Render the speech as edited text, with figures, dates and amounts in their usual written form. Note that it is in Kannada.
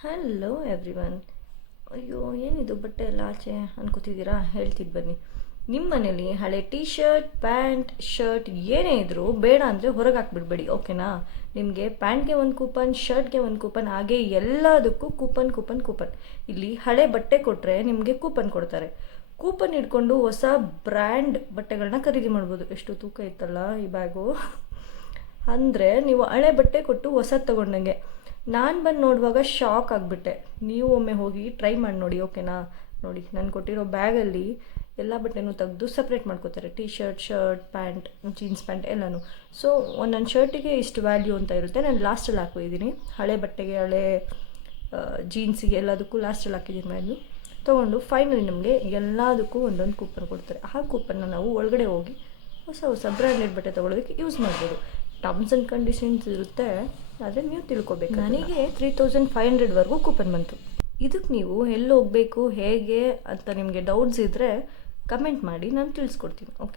Hello everyone. ಅಯ್ಯೋ ಏನಿದು ಬಟ್ಟೆ ಎಲ್ಲ ಆಚೆ ಅನ್ಕೋತಿದ್ದೀರಾ? ಹೇಳ್ತಿದ್ದು ಬನ್ನಿ. ನಿಮ್ಮ ಮನೇಲಿ ಹಳೆ ಟೀ ಶರ್ಟ್, ಪ್ಯಾಂಟ್, ಶರ್ಟ್ ಏನೇ ಇದ್ದರೂ ಬೇಡ ಅಂದರೆ ಹೊರಗೆ ಹಾಕ್ಬಿಡ್ಬೇಡಿ, ಓಕೆನಾ? ನಿಮಗೆ ಪ್ಯಾಂಟ್ಗೆ ಒಂದು ಕೂಪನ್, ಶರ್ಟ್ಗೆ ಒಂದು ಕೂಪನ್, ಹಾಗೆ ಎಲ್ಲದಕ್ಕೂ ಕೂಪನ್ ಕೂಪನ್ ಕೂಪನ್. ಇಲ್ಲಿ ಹಳೆ ಬಟ್ಟೆ ಕೊಟ್ಟರೆ ನಿಮಗೆ ಕೂಪನ್ ಕೊಡ್ತಾರೆ. ಕೂಪನ್ ಇಟ್ಕೊಂಡು ಹೊಸ ಬ್ರ್ಯಾಂಡ್ ಬಟ್ಟೆಗಳನ್ನ ಖರೀದಿ ಮಾಡ್ಬೋದು. ಎಷ್ಟು ತೂಕ ಇತ್ತಲ್ಲ ಈ ಬ್ಯಾಗು. ಅಂದರೆ ನೀವು ಹಳೆ ಬಟ್ಟೆ ಕೊಟ್ಟು ಹೊಸದು ತೊಗೊಂಡಂಗೆ. ನಾನು ಬಂದು ನೋಡುವಾಗ ಶಾಕ್ ಆಗಿಬಿಟ್ಟೆ. ನೀವು ಒಮ್ಮೆ ಹೋಗಿ ಟ್ರೈ ಮಾಡಿ ನೋಡಿ, ಓಕೆನಾ? ನೋಡಿ, ನಾನು ಕೊಟ್ಟಿರೋ ಬ್ಯಾಗಲ್ಲಿ ಎಲ್ಲ ಬಟ್ಟೆನೂ ತೆಗೆದು ಸಪ್ರೇಟ್ ಮಾಡ್ಕೋತಾರೆ. T shirt, shirt, pant, jeans pant ಎಲ್ಲನೂ. ಸೊ ಒಂದೊಂದು ಶರ್ಟಿಗೆ ಇಷ್ಟು ವ್ಯಾಲ್ಯೂ ಅಂತ ಇರುತ್ತೆ. ನಾನು ಲಾಸ್ಟಲ್ಲಿ ಹಾಕಿದ್ದೀನಿ. ಹಳೆ ಬಟ್ಟೆಗೆ, ಹಳೆ ಜೀನ್ಸಿಗೆ ಎಲ್ಲದಕ್ಕೂ ಲಾಸ್ಟಲ್ಲಿ ಹಾಕಿದ್ದೀನಿ ವ್ಯಾಲ್ಯೂ. ತೊಗೊಂಡು ಫೈನಲಿ ನಮಗೆ ಎಲ್ಲದಕ್ಕೂ ಒಂದೊಂದು ಕೂಪನ್ ಕೊಡ್ತಾರೆ. ಆ ಕೂಪನ್ನ ನಾವು ಒಳಗಡೆ ಹೋಗಿ ಹೊಸ ಹೊಸ ಬ್ರ್ಯಾಂಡೆಡ್ ಬಟ್ಟೆ ತೊಗೊಳೋದಕ್ಕೆ ಯೂಸ್ ಮಾಡ್ಬೋದು. ಟರ್ಮ್ಸ್ ಆ್ಯಂಡ್ ಕಂಡೀಷನ್ಸ್ ಇರುತ್ತೆ, ಆದರೆ ನೀವು ತಿಳ್ಕೊಬೇಕು. ನನಗೆ 3500ವರೆಗೂ ಕೂಪನ್ ಬಂತು. ಇದಕ್ಕೆ ನೀವು ಎಲ್ಲಿ ಹೋಗಬೇಕು, ಹೇಗೆ ಅಂತ ನಿಮಗೆ ಡೌಟ್ಸ್ ಇದ್ದರೆ ಕಮೆಂಟ್ ಮಾಡಿ, ನಾನು ತಿಳಿಸ್ಕೊಡ್ತೀನಿ, ಓಕೆ?